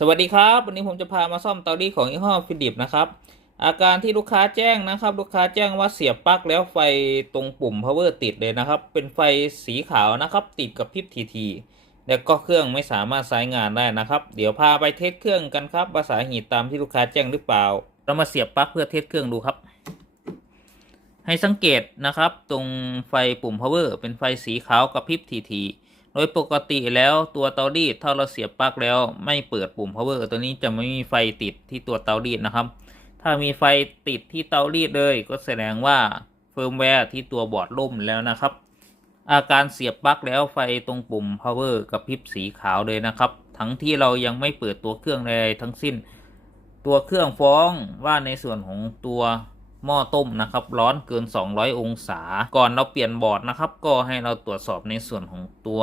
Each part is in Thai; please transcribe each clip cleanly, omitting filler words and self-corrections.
สวัสดีครับวันนี้ผมจะพามาซ่อมเตารีดของยี่ห้อฟิลิปนะครับอาการที่ลูกค้าแจ้งนะครับลูกค้าแจ้งว่าเสียบปลั๊กแล้วไฟตรงปุ่ม power ติดเลยนะครับเป็นไฟสีขาวนะครับติดกับพริบทีแล้วก็เครื่องไม่สามารถใช้งานได้นะครับเดี๋ยวพาไปเทสเครื่องกันครับว่าสาเหตุตามที่ลูกค้าแจ้งหรือเปล่าเรามาเสียบปลั๊กเพื่อเทสเครื่องดูครับให้สังเกตนะครับตรงไฟปุ่ม power เป็นไฟสีขาวกับพริบทีโดยปกติแล้วตัวเตารีดถ้าเราเสียบปลั๊กแล้วไม่เปิดปุ่ม power ตัวนี้จะไม่มีไฟติดที่ตัวเตารีดนะครับถ้ามีไฟติดที่เตารีดเลยก็แสดงว่าเฟิร์มแวร์ที่ตัวบอร์ดล่มแล้วนะครับอาการเสียบปลั๊กแล้วไฟตรงปุ่ม power กระพริบสีขาวเลยนะครับทั้งที่เรายังไม่เปิดตัวเครื่องใดทั้งสิ้นตัวเครื่องฟ้องว่าในส่วนของตัวหม้อต้มนะครับร้อนเกิน200องศาก่อนเราเปลี่ยนบอร์ดนะครับก็ให้เราตรวจสอบในส่วนของตัว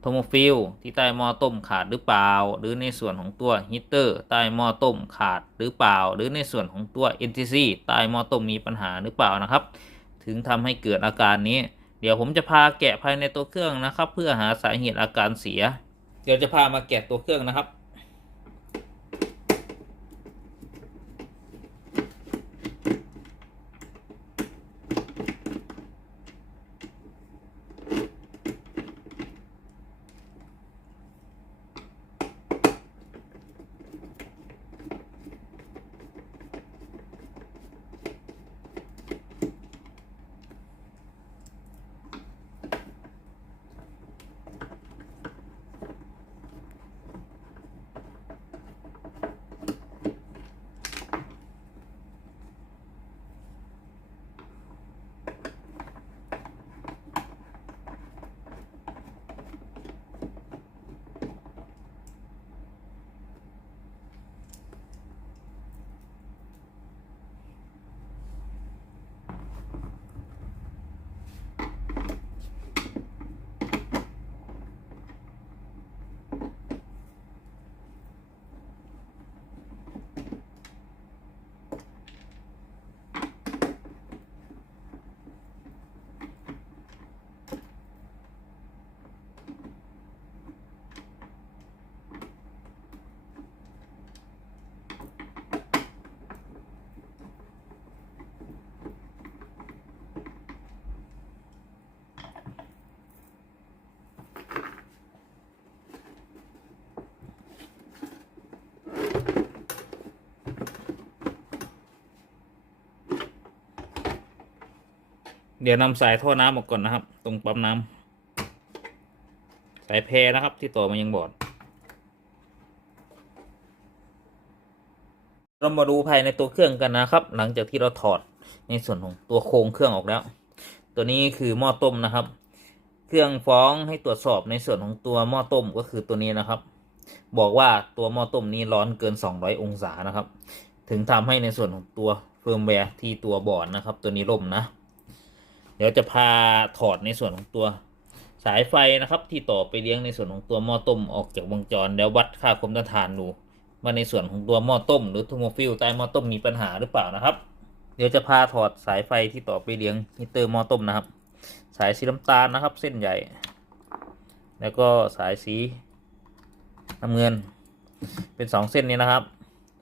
โทโมฟิลที่ใต้หม้อต้มขาดหรือเปล่าหรือในส่วนของตัวฮีเตอร์ใต้หม้อต้มขาดหรือเปล่าหรือในส่วนของตัว NTC ใต้หม้อต้มมีปัญหาหรือเปล่านะครับถึงทำให้เกิดอาการนี้เดี๋ยวผมจะพาแกะภายในตัวเครื่องนะครับเพื่อหาสาเหตุอาการเสียเดี๋ยวจะพามาแกะตัวเครื่องนะครับเดี๋ยวนำสายท่อน้ำออกก่อนนะครับตรงปั๊มน้ำสายแพรนะครับที่ต่อมายังบอร์ดเรามาดูภายในตัวเครื่องกันนะครับหลังจากที่เราถอดในส่วนของตัวโครงเครื่องออกแล้วตัวนี้คือหม้อต้มนะครับเครื่องฟ้องให้ตรวจสอบในส่วนของตัวหม้อต้มก็คือตัวนี้นะครับบอกว่าตัวหม้อต้มนี้ร้อนเกิน200องศานะครับถึงทำให้ในส่วนของตัวเฟิร์มแวร์ที่ตัวบอร์ดนะครับตัวนี้ล่มนะเดี๋ยวจะพาถอดในส่วนของตัวสายไฟนะครับที่ต่อไปเลี้ยงในส่วนของตัวหม้อต้มออกจากวงจรแล้ววัดค่าคมต้านทานดูว่าในส่วนของตัวหม้อต้มหรือโทโมฟิลใต้หม้อต้มมีปัญหาหรือเปล่านะครับเดี๋ยวจะพาถอดสายไฟที่ต่อไปเลี้ยงฮีเตอร์หม้อต้มนะครับสายสีน้ำตาลนะครับเส้นใหญ่แล้วก็สายสีน้ำเงินเป็น2เส้นนี้นะครับ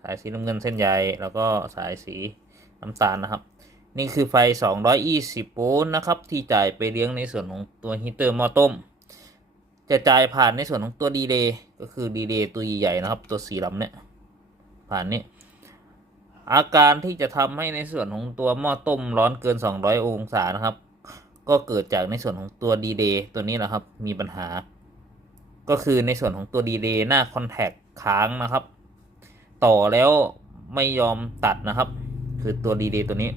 สายสีน้ำเงินเส้นใหญ่แล้วก็สายสีน้ำตาลนะครับนี่คือไฟ220โวลต์นะครับที่จ่ายไปเลี้ยงในส่วนของตัวฮีเตอร์หม้อต้มจะจ่ายผ่านในส่วนของตัวดีเลย์ก็คือดีเลย์ตัวใหญ่ๆนะครับตัวสีดำเนี่ยผ่านนี้อาการที่จะทำให้ในส่วนของตัวหม้อต้มร้อนเกิน200องศานะครับก็เกิดจากในส่วนของตัวดีเลย์ตัวนี้นะครับมีปัญหาก็คือในส่วนของตัวดีเลย์หน้าคอนแทคค้างนะครับต่อแล้วไม่ยอมตัดนะครับคือตัวดีเลย์ตัวนี้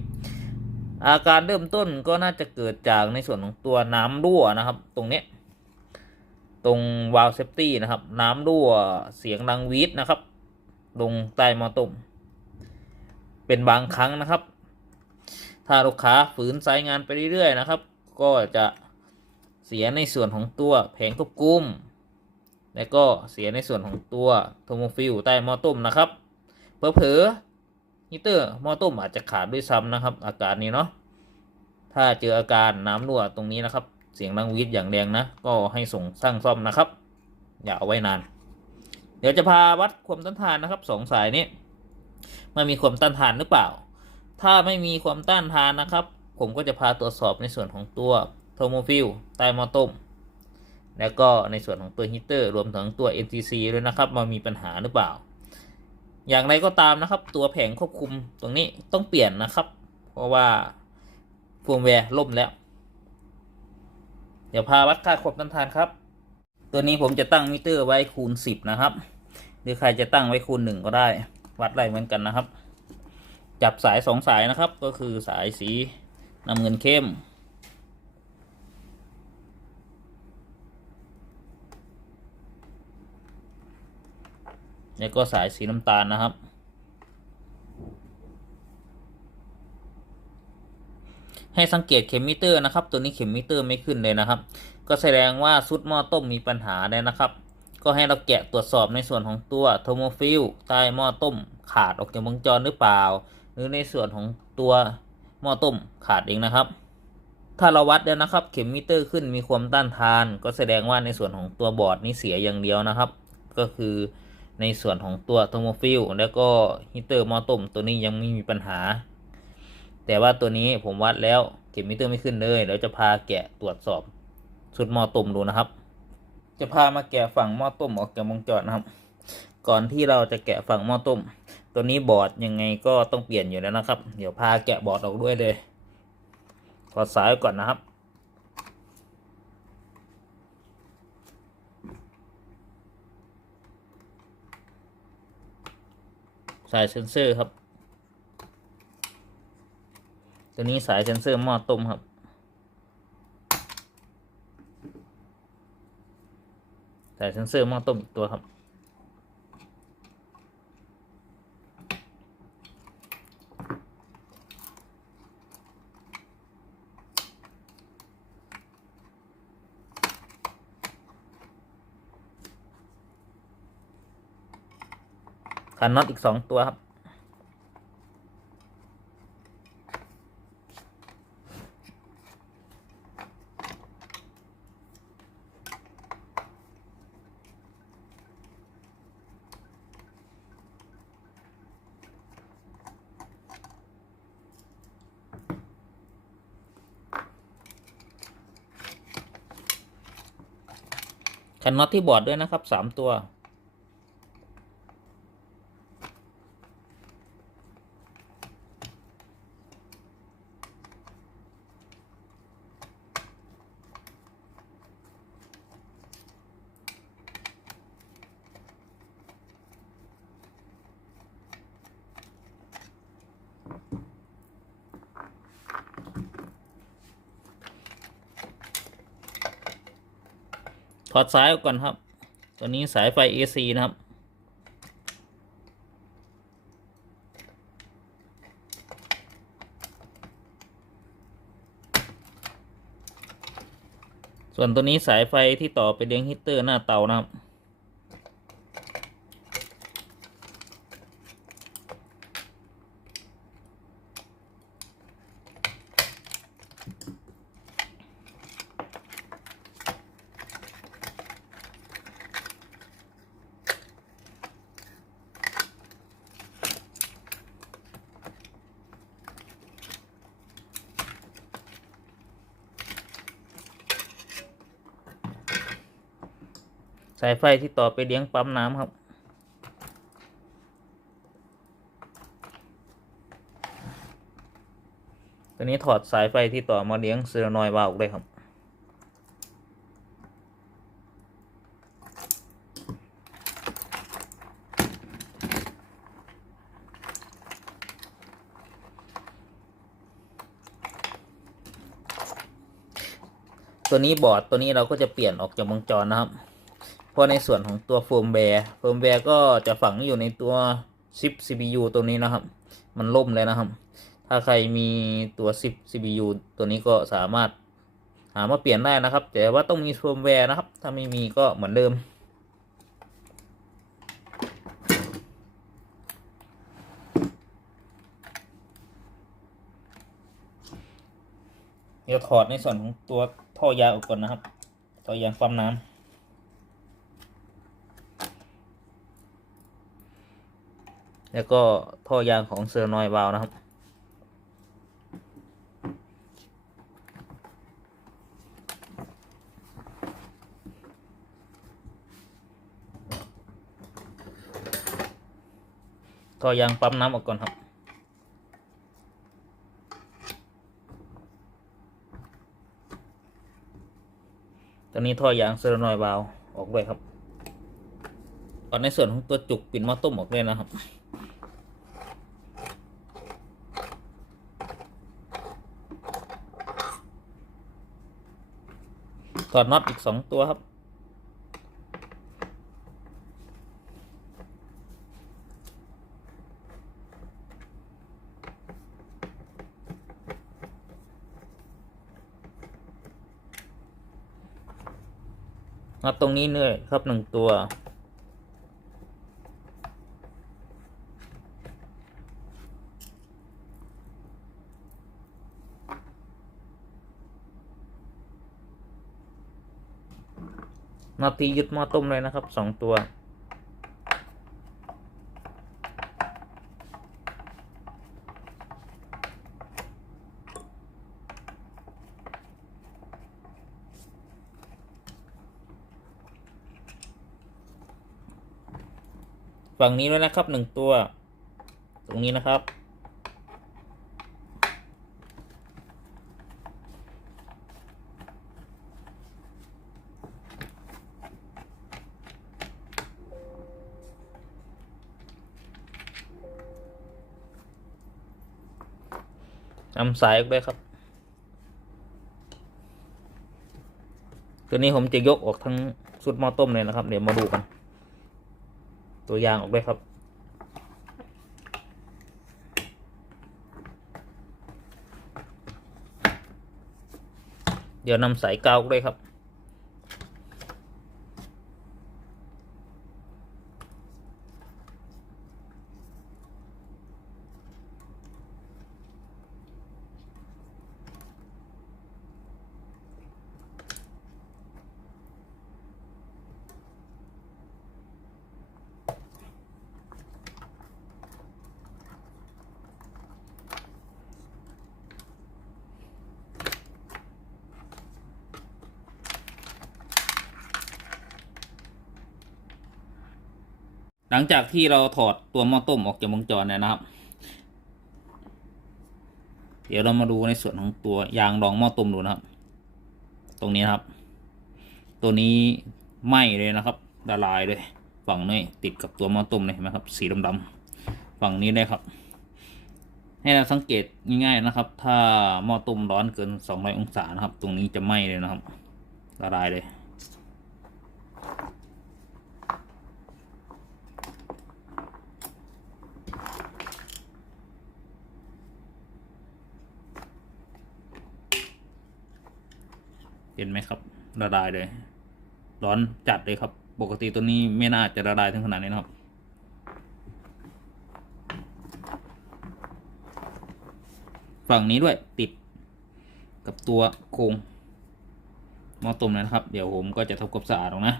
อาการเริ่มต้นก็น่าจะเกิดจากในส่วนของตัวน้ำรั่วนะครับตรงนี้ตรงวาล์วเซฟตี้นะครับน้ำรั่วเสียงดังวีดนะครับลงใต้หม้อต้มเป็นบางครั้งนะครับถ้าลูกค้าฝืนใช้งานไปเรื่อยๆนะครับก็จะเสียในส่วนของตัวแผงควบคุมและก็เสียในส่วนของตัวโทโมฟิลใต้หม้อต้มนะครับเผลอๆฮีเตอร์หม้อต้มอาจจะขาดด้วยซ้ำนะครับอาการนี้เนาะถ้าเจออาการน้ำรั่วตรงนี้นะครับเสียงดังวีดอย่างแรงนะก็ให้ส่งช่างซ่อมนะครับอย่าเอาไว้นาน เดี๋ยวจะพาวัดความต้านทานนะครับสองสายนี้มันมีความต้านทานหรือเปล่าถ้าไม่มีความต้านทานนะครับผมก็จะพาตรวจสอบในส่วนของตัวเทอร์โมฟิลใต้หม้อต้มแล้วก็ในส่วนของตัวฮีเตอร์รวมถึงตัว NTC ด้วยนะครับมันมีปัญหาหรือเปล่าอย่างไรก็ตามนะครับตัวแผงควบคุมตรงนี้ต้องเปลี่ยนนะครับเพราะว่าเฟิร์มแวร์ล่มแล้วเดี๋ยวพาวัดค่าความต้านทานครับตัวนี้ผมจะตั้งมิเตอร์ไว้คูณ10นะครับหรือใครจะตั้งไว้คูณ1ก็ได้วัดได้เหมือนกันนะครับจับสาย2สายนะครับก็คือสายสีน้ำเงินเข้มแล้วก็สายสีน้ำตาลนะครับให้สังเกตเข็มมิเตอร์นะครับตัวนี้เข็มมิเตอร์ไม่ขึ้นเลยนะครับก็แสดงว่าซุดหม้อต้มมีปัญหาได้นะครับก็ให้เราแกะตรวจสอบในส่วนของตัวโทโมฟิลใต้หม้อต้มขาดออกจากวงจรหรือเปล่าหรือในส่วนของตัวหม้อต้มขาดเองนะครับถ้าเราวัดแล้วนะครับเข็มมิเตอร์ขึ้นมีความต้านทานก็แสดงว่าในส่วนของตัวบอร์ดนี้เสียอย่างเดียวนะครับก็คือในส่วนของตัวโทโมฟิลแล้วก็ฮีเตอร์หม้อต้มตัวนี้ยังไม่มีปัญหาแต่ว่าตัวนี้ผมวัดแล้วเข็มมิเตอร์ไม่ขึ้นเลยเดี๋ยวจะพาแกะตรวจสอบชุดหม้อต้มดูนะครับจะพามาแกะฝั่งหม้อต้มออกจากวงจรนะครับก่อนที่เราจะแกะฝั่งหม้อต้มตัวนี้บอร์ดยังไงก็ต้องเปลี่ยนอยู่แล้วนะครับเดี๋ยวพาแกะบอร์ดออกด้วยเลยถอดสายก่อนนะครับสายเซนเซอร์ครับตัวนี้สายเซนเซอร์หม้อต้มครับสายเซนเซอร์หม้อต้มอีกตัวครับขันน็อตอีก2ตัวครับขันน็อตที่บอร์ดด้วยนะครับ3ตัวถอดสายออกก่อนครับตัวนี้สายไฟ AC นะครับส่วนตัวนี้สายไฟที่ต่อไปเลี้ยงฮีเตอร์หน้าเตานะครับสายไฟที่ต่อไปเลี้ยงปั๊มน้ำครับตัวนี้ถอดสายไฟที่ต่อมาเลี้ยงโซเลนอยด์วาล์วเลยครับตัวนี้บอร์ดตัวนี้เราก็จะเปลี่ยนออกจากวงจรนะครับเพราะในส่วนของตัวเฟิร์มแวร์ก็จะฝังอยู่ในตัวชิป CPU ตัวนี้นะครับมันล่มเลยนะครับถ้าใครมีตัวชิป CPU ตัวนี้ก็สามารถหามาเปลี่ยนได้นะครับแต่ว่าต้องมีเฟิร์มแวร์นะครับถ้าไม่มีก็เหมือนเดิมเดี๋ยวถอดในส่วนของตัวท่อยางออกก่อนนะครับท่อยางปั๊มน้ำ แล้วก็ท่อยางของเซอร์นอยวาล์วนะครับท่อยางปั๊มน้ำออกก่อนครับตอนนี้ท่อยางเซอร์นอยวาล์วออกด้วยครับก่อนในส่วนของตัวจุกปิดหม้อต้มออกด้วยนะครับถอดน็อตอีก2 ตัวครับน็อตตรงนี้เลยครับ1 ตัวน็อตที่ยึดหม้อต้มเลยนะครับ2 ตัวฝั่งนี้ด้วยนะครับ1 ตัวตรงนี้นะครับนำสายออกด้วยครับตัวนี้ผมจะยกออกทั้งชุดหม้อต้มเลยนะครับเดี๋ยวมาดูกันตัวยางออกด้วยครับเดี๋ยวนำสายกาวออกด้วยครับหลังจากที่เราถอดตัวหม้อต้มออกจากวงจรเนี่ยนะครับเดี๋ยวเรามาดูในส่วนของตัวยางรองหม้อต้มดูนะครับตรงนี้นะครับตัวนี้ไหม้เลยนะครับละลายเลยฝั่งนี้ติดกับตัวหม้อต้มเลยเห็นไหมครับสีดำๆฝั่งนี้ได้ครับให้เราสังเกตง่ายๆนะครับถ้าหม้อต้มร้อนเกิน200 องศานะครับตรงนี้จะไหม้เลยนะครับละลายเลยเห็นไหมครับละลายเลยร้อนจัดเลยครับปกติตัวนี้ไม่น่าจะละลายถึงขนาดนี้นะครับฝั่งนี้ด้วยติดกับตัวโครงหม้อต้มนะครับเดี๋ยวผมก็จะทำความสะอาดนะ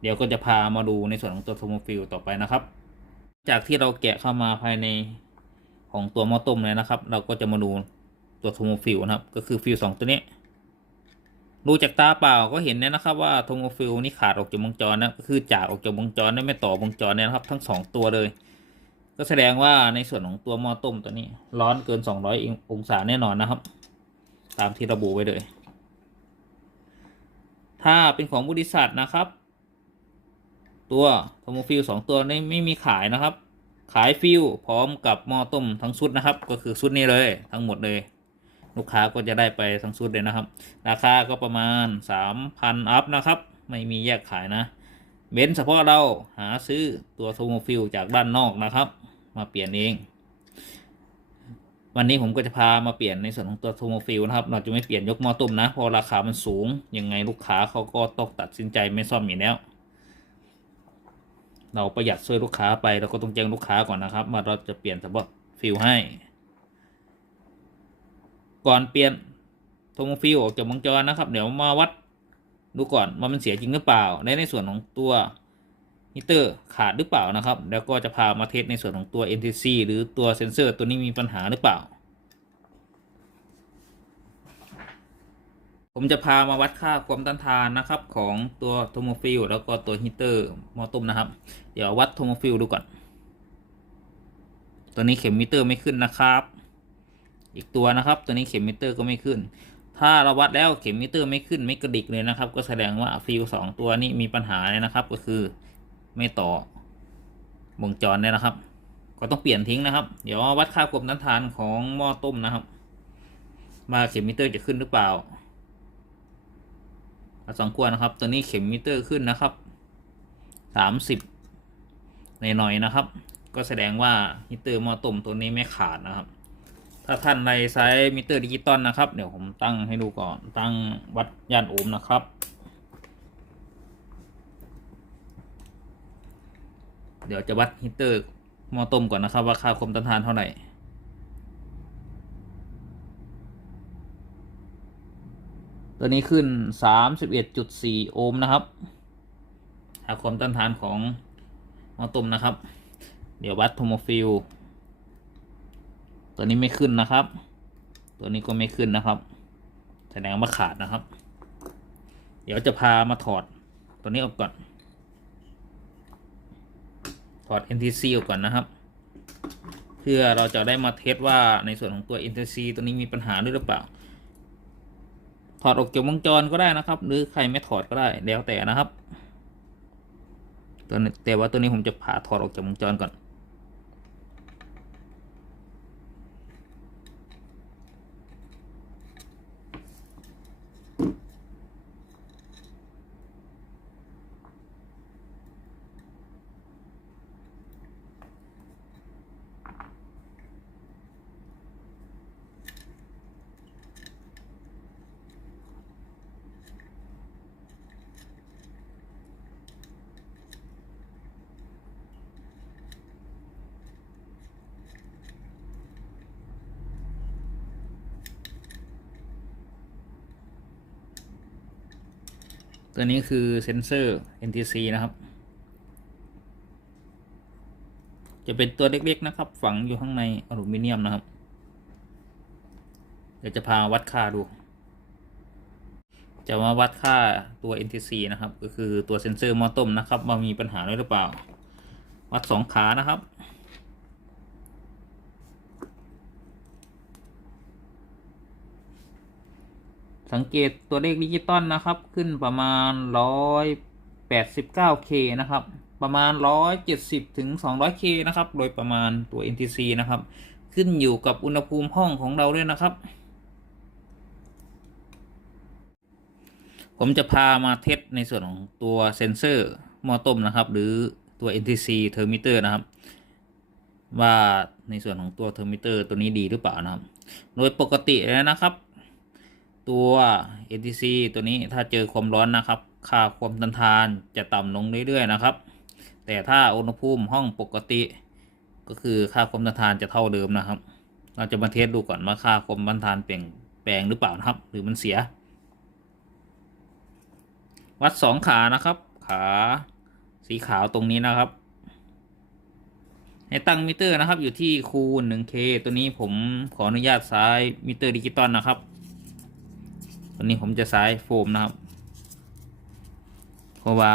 เดี๋ยวก็จะพามาดูในส่วนของตัวโทโมฟิลต่อไปนะครับจากที่เราแกะเข้ามาภายในของตัวหม้อต้มเลยนะครับเราก็จะมาดูตัวโทโมฟิลนะครับก็คือฟิล2 ตัวนี้ดูจากตาเปล่าก็เห็นเนี่ยนะครับว่าโทโมฟิลนี่ขาดออกจากวงจรนะก็คือจากออกจากวงจรไม่ต่อวงจรเนี่ยนะครับทั้ง2 ตัวเลยก็แสดงว่าในส่วนของตัวหม้อต้มตัวนี้ร้อนเกิน200 องศาแน่นอนนะครับตามที่ระบุไว้เลยถ้าเป็นของบริษัทนะครับตัวโทโมฟิล2 ตัวนี้ไม่มีขายนะครับขายฟิลพร้อมกับหม้อต้มทั้งชุดนะครับก็คือชุดนี้เลยทั้งหมดเลยลูกค้าก็จะได้ไปทั้งชุดเลยนะครับราคาก็ประมาณ 3,000 อัพนะครับไม่มีแยกขายนะเว้นเฉพาะเราหาซื้อตัวโทโมฟิลจากด้านนอกนะครับมาเปลี่ยนเองวันนี้ผมก็จะพามาเปลี่ยนในส่วนของตัวโทโมฟิลนะครับเราจะไม่เปลี่ยนยกหม้อต้มนะเพราะราคามันสูงยังไงลูกค้าเขาก็ต้องตัดสินใจไม่ซ่อมอยู่แล้วเราประหยัดช่วยลูกค้าไปเราก็ต้องแจ้งลูกค้าก่อนนะครับว่าเราจะเปลี่ยนสำหรับฟิลให้ก่อนเปลี่ยนโทโมฟิลออกจากวงจรนะครับเดี๋ยวมาวัดดูก่อนว่ามันเสียจริงหรือเปล่าในส่วนของตัว ฮีเตอร์ขาดหรือเปล่านะครับแล้วก็จะพามาเทสในส่วนของตัว NTC หรือตัวเซนเซอร์ตัวนี้มีปัญหาหรือเปล่าผมจะพามาวัดค่าความต้านทานนะครับของตัวโทโมฟิลแล้วก็ตัวฮีเตอร์หม้อต้มนะครับเดี๋ยววัดโทโมฟิลดูก่อนตัวนี้เข็มมิเตอร์ไม่ขึ้นนะครับอีกตัวนะครับตัวนี้เข็มมิเตอร์ก็ไม่ขึ้นถ้าเราวัดแล้วเข็มมิเตอร์ไม่ขึ้นไม่กระดิกเลยนะครับก็แสดงว่าฟิล2ตัวนี้มีปัญหาเลยนะครับก็คือไม่ต่อวงจรเนี่ยนะครับก็ต้องเปลี่ยนทิ้งนะครับเดี๋ยววัดค่าความต้านทานของหม้อต้มนะครับว่าเข็มมิเตอร์จะขึ้นหรือเปล่าสองขวดนะครับตัวนี้เข็มมิเตอร์ขึ้นนะครับ30หน่อยๆนะครับก็แสดงว่ามิเตอร์หม้อต้มตัวนี้ไม่ขาดนะครับถ้าท่านใดใช้มิเตอร์ดิจิตอลนะครับเดี๋ยวผมตั้งให้ดูก่อนตั้งวัดย่านโอห์มนะครับเดี๋ยวจะวัดฮีเตอร์หม้อต้มก่อนนะครับว่าค่าความต้านทานเท่าไหร่ตัวนี้ขึ้น 31.4 โอห์มนะครับค่าความต้านทานของหม้อต้มนะครับเดี๋ยววัดโทโมฟิลตัวนี้ไม่ขึ้นนะครับตัวนี้ก็ไม่ขึ้นนะครับแสดงว่าขาดนะครับเดี๋ยวจะพามาถอดตัวนี้ออกก่อนถอด NTC ออกก่อนนะครับเพื่อเราจะได้มาเทสว่าในส่วนของตัว NTC ตัวนี้มีปัญหาหรือเปล่าถอดออกจากวงจรก็ได้นะครับหรือใครไม่ถอดก็ได้แล้วแต่นะครับแต่ว่าตัวนี้ผมจะผ่าถอดออกจากวงจรก่อนตัวนี้คือเซนเซอร์ NTC นะครับจะเป็นตัวเล็กๆนะครับฝังอยู่ข้างในอลูมิเนียมนะครับเดี๋ยวจะพาวัดค่าดูจะมาวัดค่าตัว NTC นะครับก็คือตัวเซนเซอร์หม้อต้มนะครับว่ามีปัญหาหรือเปล่าวัด2ขานะครับสังเกตตัวเลขดิจิตอลนะครับขึ้นประมาณ 189K นะครับประมาณ 170 ถึง 200K นะครับโดยประมาณตัว NTC นะครับขึ้นอยู่กับอุณหภูมิห้องของเราด้วยนะครับผมจะพามาเทสในส่วนของตัวเซนเซอร์หม้อต้มนะครับหรือตัว NTC เทอร์มิเตอร์นะครับว่าในส่วนของตัวเทอร์มิเตอร์ตัวนี้ดีหรือเปล่านะครับโดยปกติแล้วนะครับตัว NTC ตัวนี้ถ้าเจอความร้อนนะครับค่าความต้านทานจะต่ำลงเรื่อยๆนะครับแต่ถ้าอุณหภูมิห้องปกติก็คือค่าความต้านทานจะเท่าเดิมนะครับเราจะมาเทสดูก่อนว่าค่าความต้านทานเปลี่ยนแปลงหรือเปล่านะครับหรือมันเสียวัด2ขานะครับขาสีขาวตรงนี้นะครับให้ตั้งมิเตอร์นะครับอยู่ที่คูณ 1K ตัวนี้ผมขออนุญาตใช้มิเตอร์ดิจิตอลนะครับตัวนี้ผมจะใช้โฟมนะครับเพราะว่า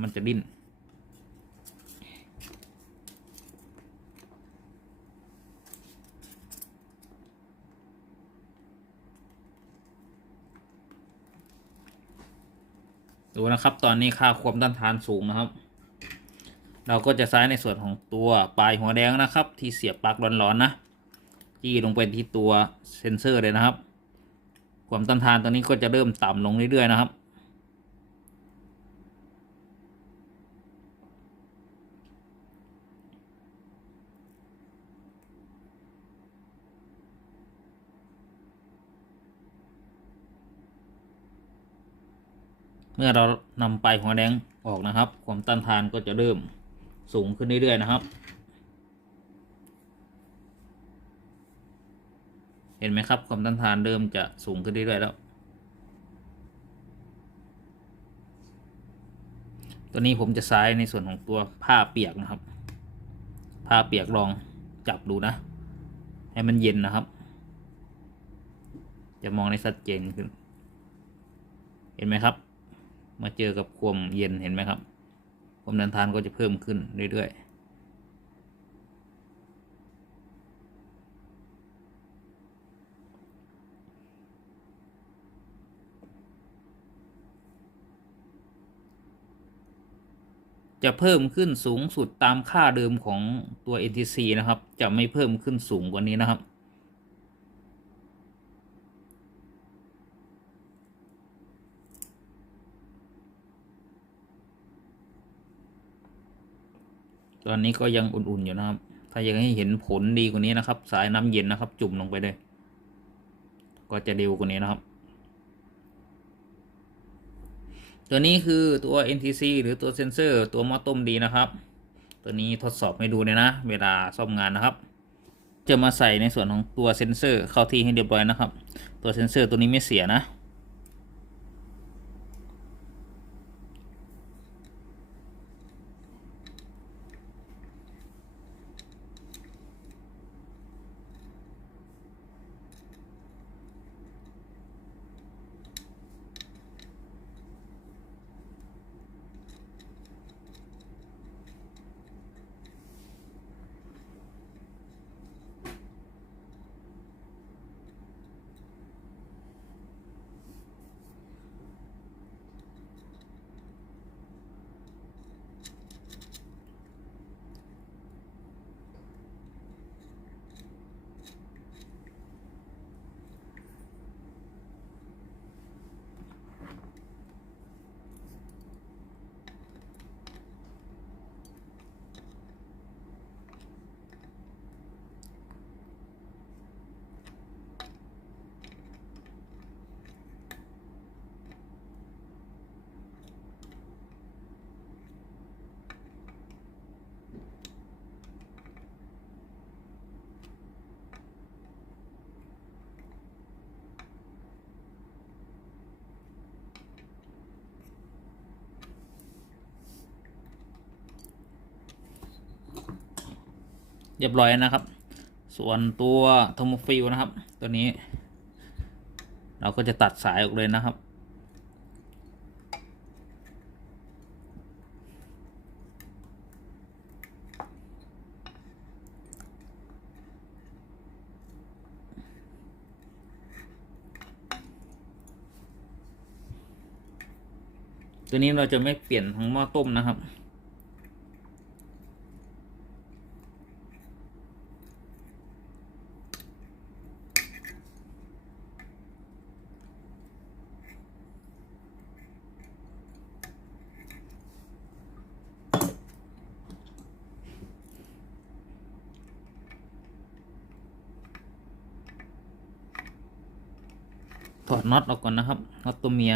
มันจะดิ้นดูนะครับตอนนี้ค่าความต้านทานสูงนะครับเราก็จะใช้ในส่วนของตัวปลายหัวแดงนะครับที่เสียบปลั๊กร้อนๆนะจี้ลงไปที่ตัวเซ็นเซอร์เลยนะครับความต้านทานตัวนี้ก็จะเริ่มต่ำลงเรื่อยๆนะครับเมื่อเรานำปลายหัวแดงออกนะครับความต้านทานก็จะเริ่มสูงขึ้นเรื่อยๆนะครับเห็นไหมครับความต้านทานเริ่มจะสูงขึ้นเรื่อยๆแล้ว ตัวนี้ผมจะใช้ในส่วนของตัวผ้าเปียกนะครับผ้าเปียกลองจับดูนะให้มันเย็นนะครับ จะมองได้ชัดเจนขึ้นเห็นไหมครับมาเจอกับความเย็นเห็นไหมครับความดันทานก็จะเพิ่มขึ้นเรื่อยๆจะเพิ่มขึ้นสูงสุดตามค่าเดิมของตัว NTC นะครับจะไม่เพิ่มขึ้นสูงกว่านี้นะครับตอนนี้ก็ยังอุ่นๆอยู่นะครับถ้าอยากให้เห็นผลดีกว่านี้นะครับสายน้ำเย็นนะครับจุ่มลงไปเลยก็จะเร็วกว่านี้นะครับตัวนี้คือตัว NTC หรือตัวเซนเซอร์ตัวหม้อต้มดีนะครับตัวนี้ทดสอบให้ดูเลยนะเวลาซ่อมงานนะครับจะมาใส่ในส่วนของตัวเซนเซอร์เข้าที่ให้เรียบร้อยนะครับตัวเซนเซอร์ตัวนี้ไม่เสียนะเรียบร้อยนะครับส่วนตัวโทโมฟิลนะครับตัวนี้เราก็จะตัดสายออกเลยนะครับตัวนี้เราจะไม่เปลี่ยนทั้งหม้อต้มนะครับถอดน็อตออกก่อนนะครับน็อตตัวเมีย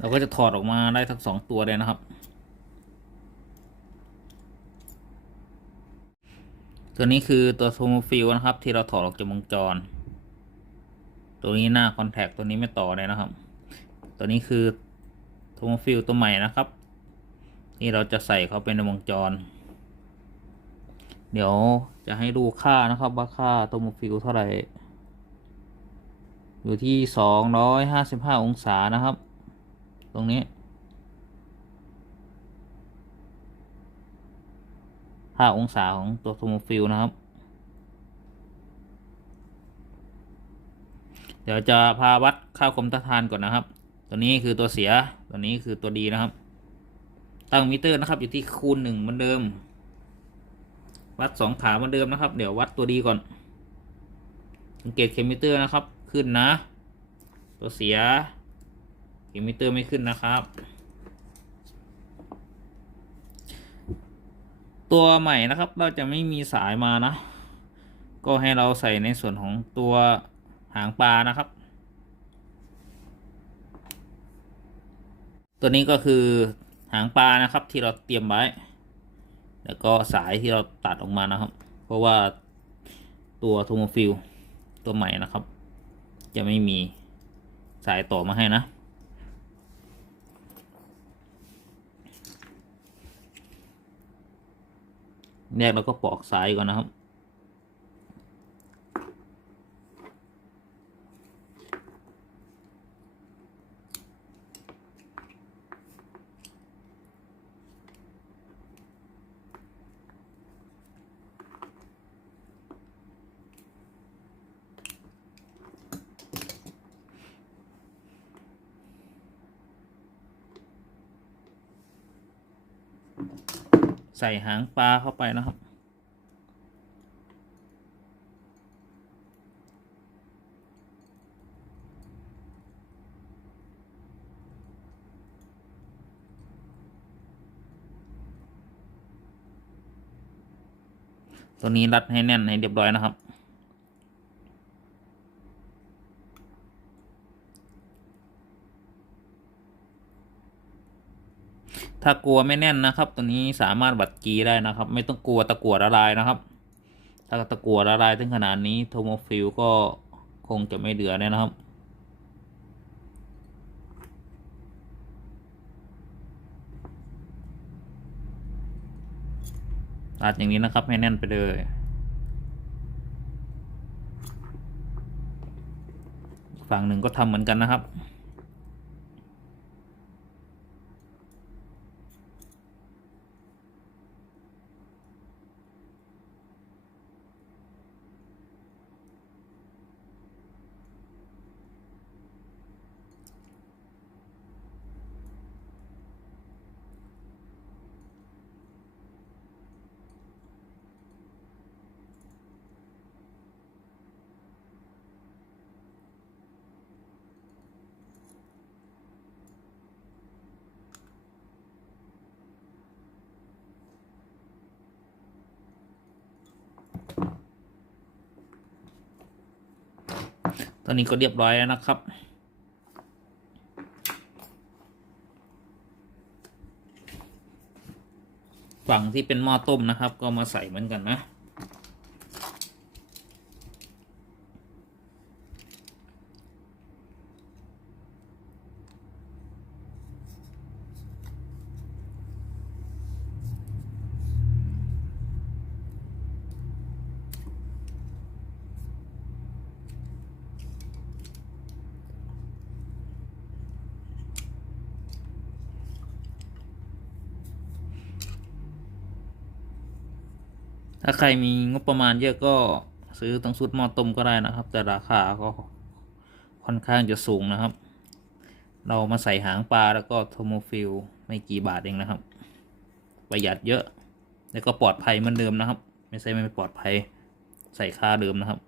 เราก็จะถอดออกมาได้ทั้ง2ตัวเลยนะครับตัวนี้คือตัวโทโมฟิลนะครับที่เราถอดออกจากวงจรตัวนี้หน้าคอนแทคตัวนี้ไม่ต่อเลยนะครับตัวนี้คือโทโมฟิลตัวใหม่นะครับนี่เราจะใส่เข้าไปในวงจรเดี๋ยวจะให้ดูค่านะครับว่าค่าโทโมฟิลเท่าไหร่อยู่ที่255องศานะครับตรงนี้5องศาของตัวโทโมฟิลนะครับเดี๋ยวจะพาวัดค่าความต้านทานก่อนนะครับตัวนี้คือตัวเสียตัวนี้คือตัวดีนะครับตั้งมิเตอร์นะครับอยู่ที่คูณ1เหมือนเดิมวัด2ขาเหมือนเดิมนะครับเดี๋ยววัดตัวดีก่อนสังเกตเข็มมิเตอร์นะครับขึ้นนะตัวเสีย อิมิเตอร์ไม่ขึ้นนะครับตัวใหม่นะครับเราจะไม่มีสายมานะก็ให้เราใส่ในส่วนของตัวหางปลานะครับตัวนี้ก็คือหางปลานะครับที่เราเตรียมไว้แล้วก็สายที่เราตัดออกมานะครับเพราะว่าตัวโทโมฟิลตัวใหม่นะครับจะไม่มีสายต่อมาให้นะแรกเราก็ปอกสายก่อนนะครับใส่หางปลาเข้าไปนะครับตัวนี้รัดให้แน่นให้เรียบร้อยนะครับถ้ากลัวไม่แน่นนะครับตัวนี้สามารถบัดกีได้นะครับ ไม่ต้องกลัวตะกั่วละลายนะครับถ้าตะกั่วละลายถึงขนาดนี้โทโมฟิลก็คงจะไม่เหลือเลยนะครับตัดอย่างนี้นะครับให้แน่นไปเลยฝั่งหนึ่งก็ทำเหมือนกันนะครับตอนนี้ก็เรียบร้อยแล้วนะครับฝั่งที่เป็นหม้อต้มนะครับก็มาใส่เหมือนกันนะถ้าใครมีงบประมาณเยอะก็ซื้อทั้งชุดหม้อต้มก็ได้นะครับ แต่ราคาก็ค่อนข้างจะสูงนะครับเรามาใส่หางปลาแล้วก็โทโมฟิลไม่กี่บาทเองนะครับประหยัดเยอะแล้วก็ปลอดภัยเหมือนเดิมนะครับไม่ใช่ไม่ปลอดภัยใส่ค่าเดิมนะครับ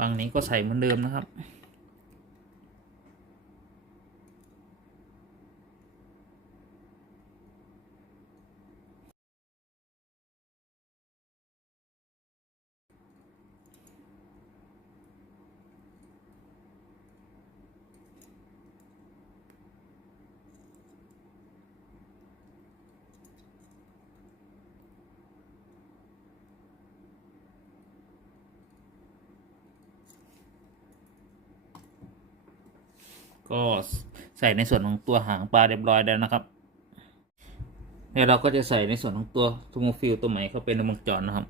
ฝั่งนี้ก็ใส่เหมือนเดิมนะครับก็ ใส่ในส่วนของตัวหางปลาเรียบร้อยแล้วนะครับแล้วเราก็จะใส่ในส่วนของตัวทูโมฟิลตัวใหม่เข้าไปในวงจรนะครับ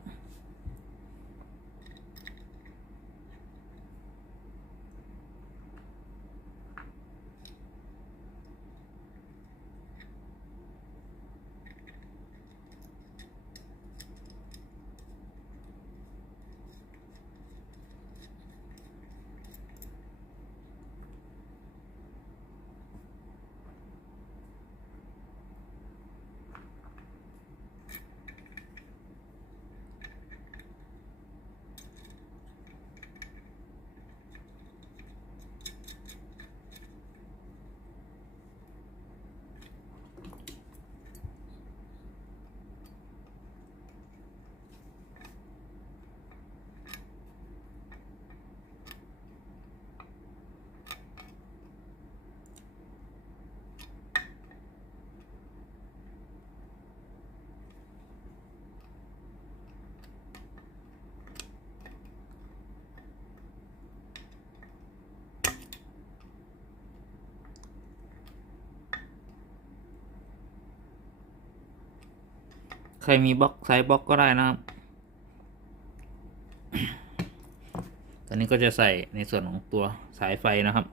ใครมีบล็อกไซส์บล็อกก็ได้นะครับ ตอนนี้ก็จะใส่ในส่วนของตัวสายไฟนะครับ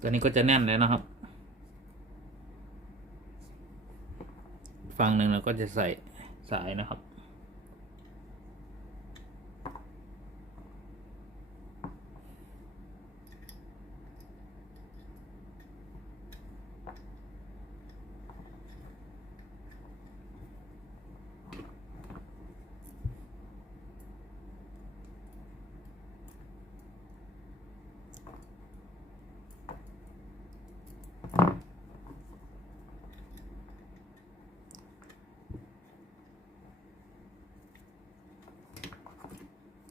ตัวนี้ก็จะแน่นเลยนะครับ ฝั่งหนึ่งเราก็จะใส่สายนะครับ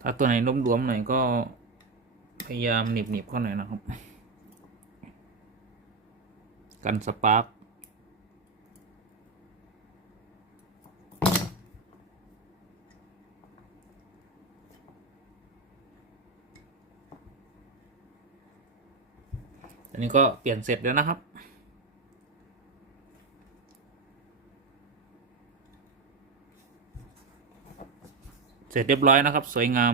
ถ้าตัวไหนหลวมๆหน่อยก็พยายามหนีบเข้าหน่อยนะครับ กันสปาร์กอันนี้ก็เปลี่ยนเสร็จแล้วนะครับ เสร็จเรียบร้อยนะครับ สวยงาม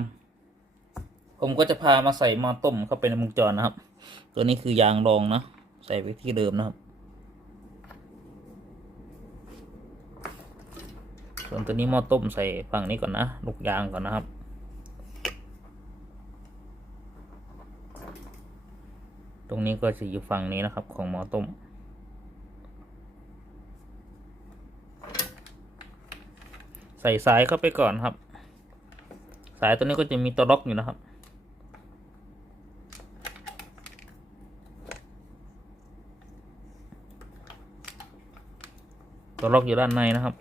ผมก็จะพามาใส่หม้อต้มเข้าไปในวงจรนะครับ ตัวนี้คือยางรองนะ ใส่ไว้ที่เดิมนะครับ ส่วนตัวนี้หม้อต้มใส่ฝั่งนี้ก่อนนะ ลูกยางก่อนนะครับ ตรงนี้ก็จะอยู่ฝั่งนี้นะครับของหม้อต้ม ใส่สายเข้าไปก่อนครับ สายตัวนี้ก็จะมีตัวล็อกอยู่นะครับ ตัวล็อกอยู่ด้านในนะครับ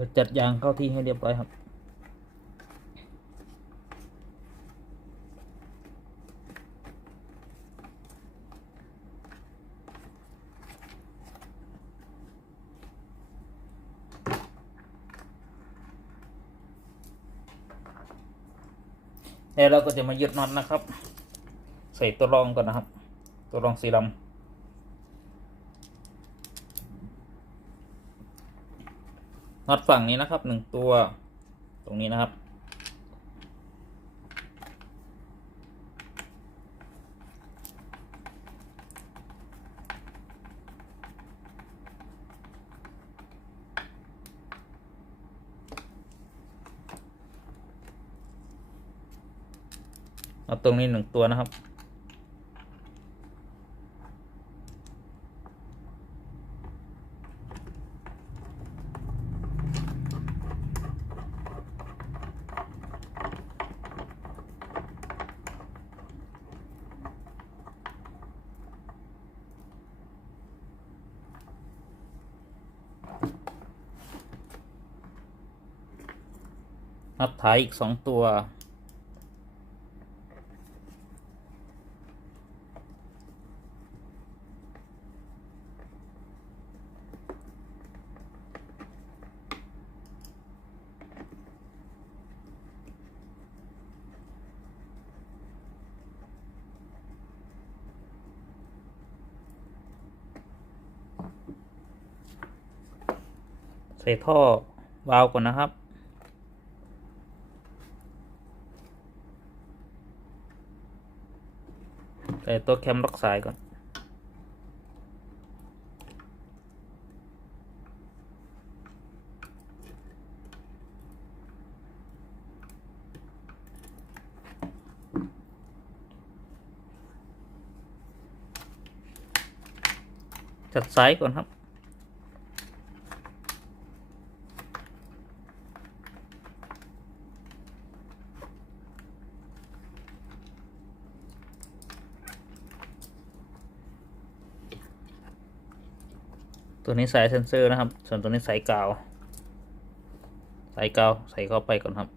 เราจัดยางเข้าที่ให้เรียบร้อยครับ แล้วเราก็จะมายึดน็อตนะครับ ใส่ตัวรองก่อนนะครับ ตัวรองสีดำน็อตฝั่งนี้นะครับหนึ่งตัวตรงนี้นะครับ เอาตรงนี้1ตัวนะครับนับท้ายอีก2ตัวใส่ท่อวาล์วก่อนนะครับใส่ตัวแคมล็อกสายก่อนจัดสายก่อนครับตัวนี้สายเซนเซอร์นะครับส่วนตัวนี้สายกาวใส่เข้าไปก่อนครับ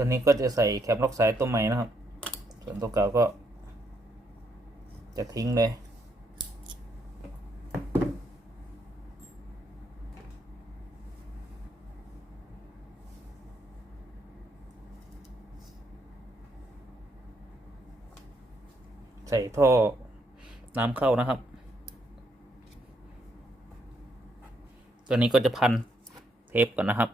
ตัวนี้ก็จะใส่แคมล็อกสายตัวใหม่นะครับส่วนตัวเก่าก็จะทิ้งเลยใส่ท่อน้ำเข้านะครับตัวนี้ก็จะพันเทปก่อนนะครับ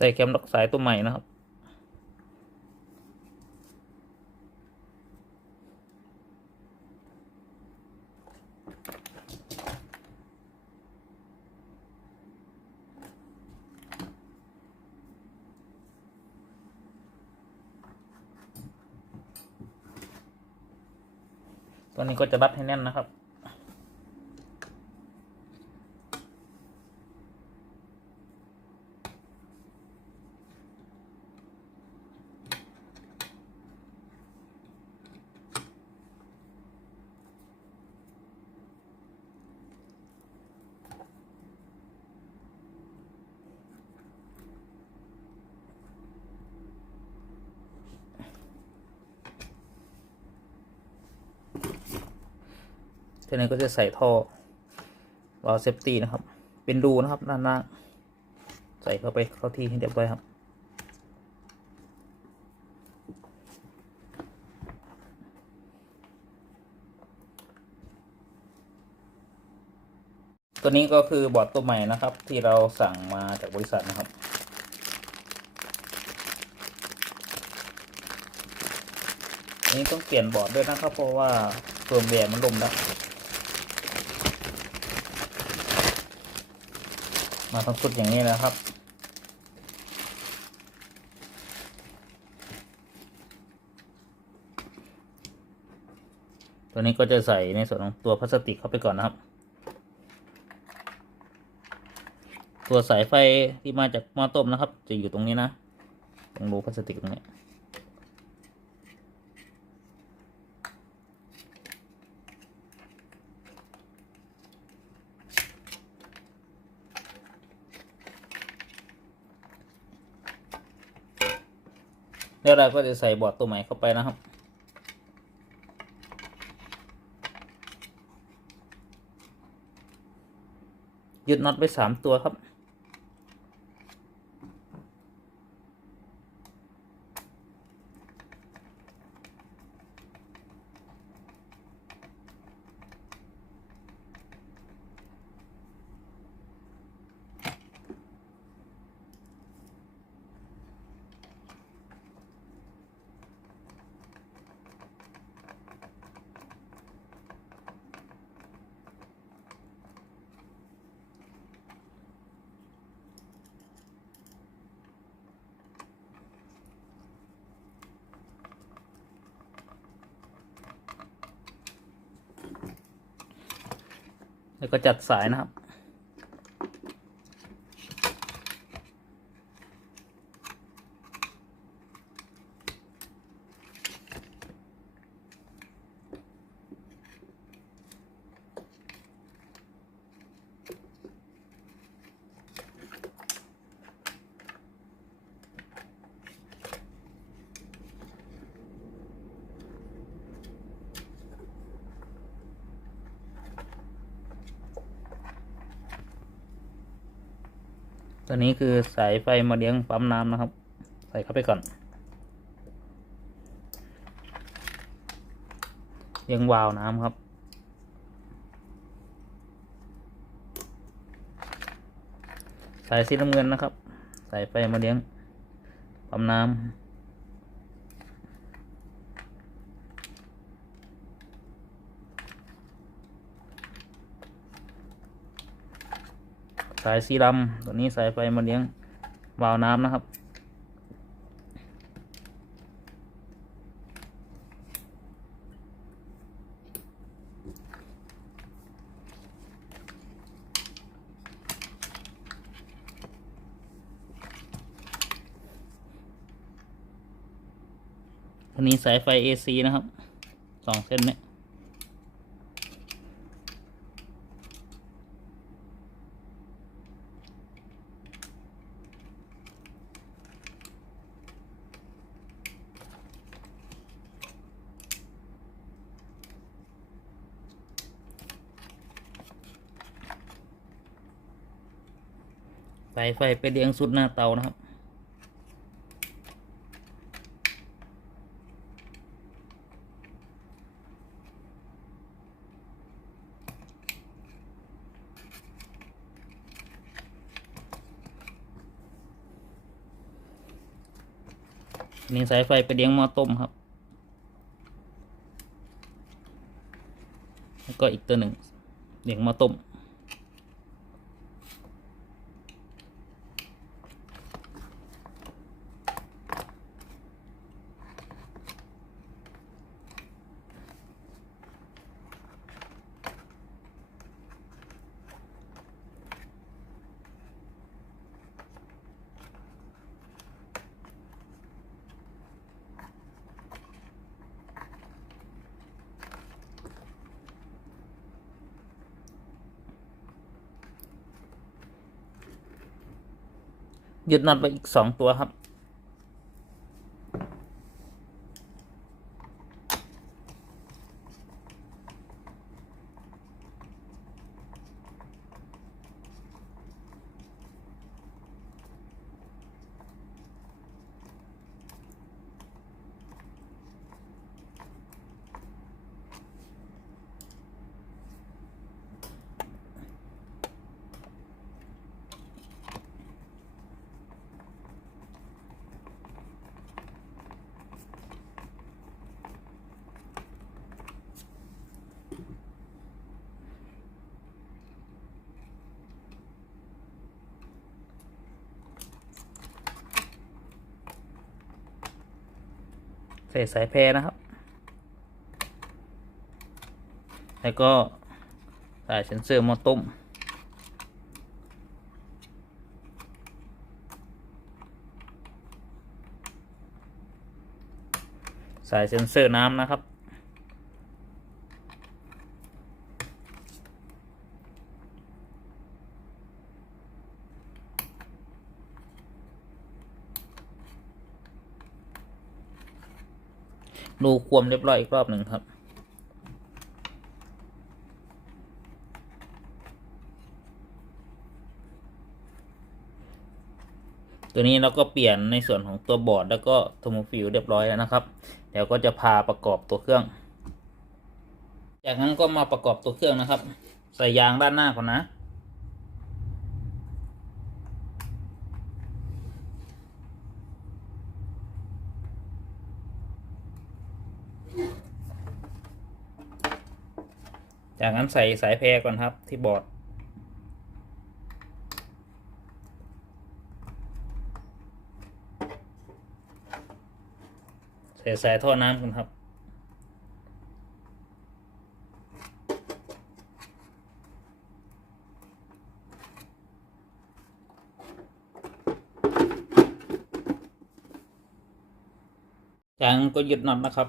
ใส่แคมล็อกสายตัวใหม่นะครับตัวนี้ก็จะรัดให้แน่นนะครับทีนี้ก็จะใส่ท่อวาล์วเซฟตี้นะครับเป็นรูนะครับด้านล่างใส่เข้าไปเข้าที่ให้เรียบร้อยครับตัวนี้ก็คือบอร์ดตัวใหม่นะครับที่เราสั่งมาจากบริษัทนะครับนี้ต้องเปลี่ยนบอร์ดด้วยนะครับเพราะว่าเฟิร์มแวร์มันล่มแล้วมาทั้งชุดอย่างนี้นะครับตัวนี้ก็จะใส่ในส่วนของตัวพลาสติกเข้าไปก่อนนะครับตัวสายไฟที่มาจากหม้อต้มนะครับจะอยู่ตรงนี้นะตรงรูพลาสติกตรงนี้ แล้วเราก็จะใส่บอร์ดตัวใหม่เข้าไปนะครับยึดน็อตไว้3 ตัวครับแล้วก็จัดสายนะครับตัวนี้คือสายไฟมาเลี้ยงปั๊มน้ำนะครับใส่เข้าไปก่อนเลี้ยงวาล์วน้ำครับสายสีน้ำเงินนะครับสายไฟมาเลี้ยงปั๊มน้ำสายสีดำตัวนี้สายไฟมาเลี้ยงวาล์วน้ำนะครับตัวนี้สายไฟ AC นะครับ2 เส้นเนี่ยสายไฟไปเลี้ยงสุดหน้าเตานะครับนี่สายไฟไปเลี้ยงหม้อต้มครับแล้วก็อีกตัวหนึ่งเลี้ยงหม้อต้มยึดน็อตไปอีก2 ตัวครับใส่สายแพรนะครับแล้วก็สายเซ็นเซอร์หม้อต้มสายเซ็นเซอร์น้ำนะครับ ดูความเรียบร้อยอีกรอบหนึ่งครับตัวนี้เราก็เปลี่ยนในส่วนของตัวบอร์ดแล้วก็โทโมฟิลเรียบร้อยแล้วนะครับเดี๋ยวก็จะพาประกอบตัวเครื่องจากนั้นก็มาประกอบตัวเครื่องนะครับใส่ยางด้านหน้าก่อนนะจากนั้นใส่สายแพรก่อนครับที่บอร์ดใส่สายท่อน้ำกันครับจากนั้นก็ยึดน็อตนะครับ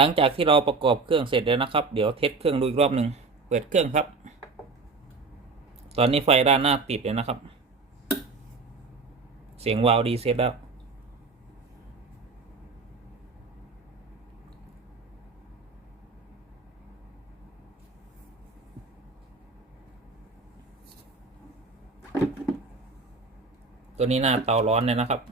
หลังจากที่เราประกอบเครื่องเสร็จแล้วนะครับเดี๋ยวเทสเครื่องดูอีกรอบหนึ่งเปิดเครื่องครับตอนนี้ไฟด้านหน้าติดเลยนะครับเสียงวาล์วดีเซ็ตแล้วตัวนี้หน้าเตาร้อนเลยนะครับ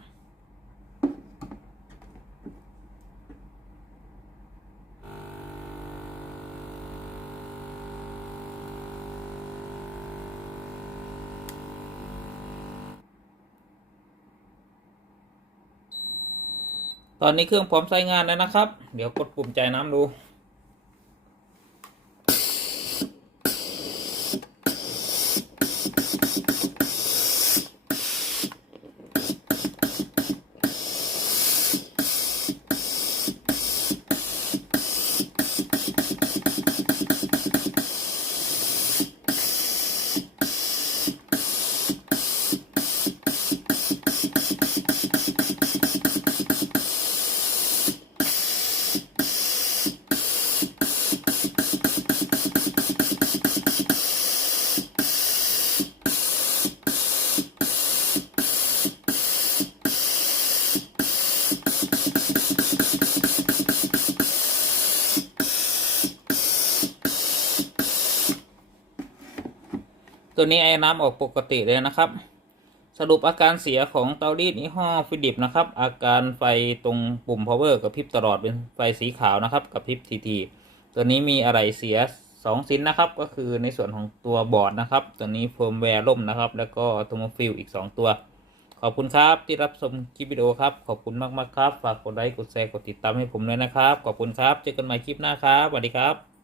ตอนนี้เครื่องพร้อมใช้งานแล้วนะครับเดี๋ยวกดปุ่มจ่ายน้ำดู ตัวนี้ไอ้น้ำออกปกติเลยนะครับ สรุปอาการเสียของเตารีดยี่ห้อฟิลิปนะครับ อาการไฟตรงปุ่ม power กับพริบตลอดเป็นไฟสีขาวนะครับกับพริบทีตัวนี้มีอะไรเสีย2ชิ้นนะครับ ก็คือในส่วนของตัวบอร์ดนะครับ ตัวนี้เฟิร์มแวร์ล่มนะครับ แล้วก็โทโมฟิลอีก2ตัวขอบคุณครับที่รับชมคลิปวิดีโอครับขอบคุณมากๆครับฝากกดไลค์กดแชร์กดติดตามให้ผมด้วยนะครับขอบคุณครับเจอกันใหม่คลิปหน้าครับสวัสดีครับ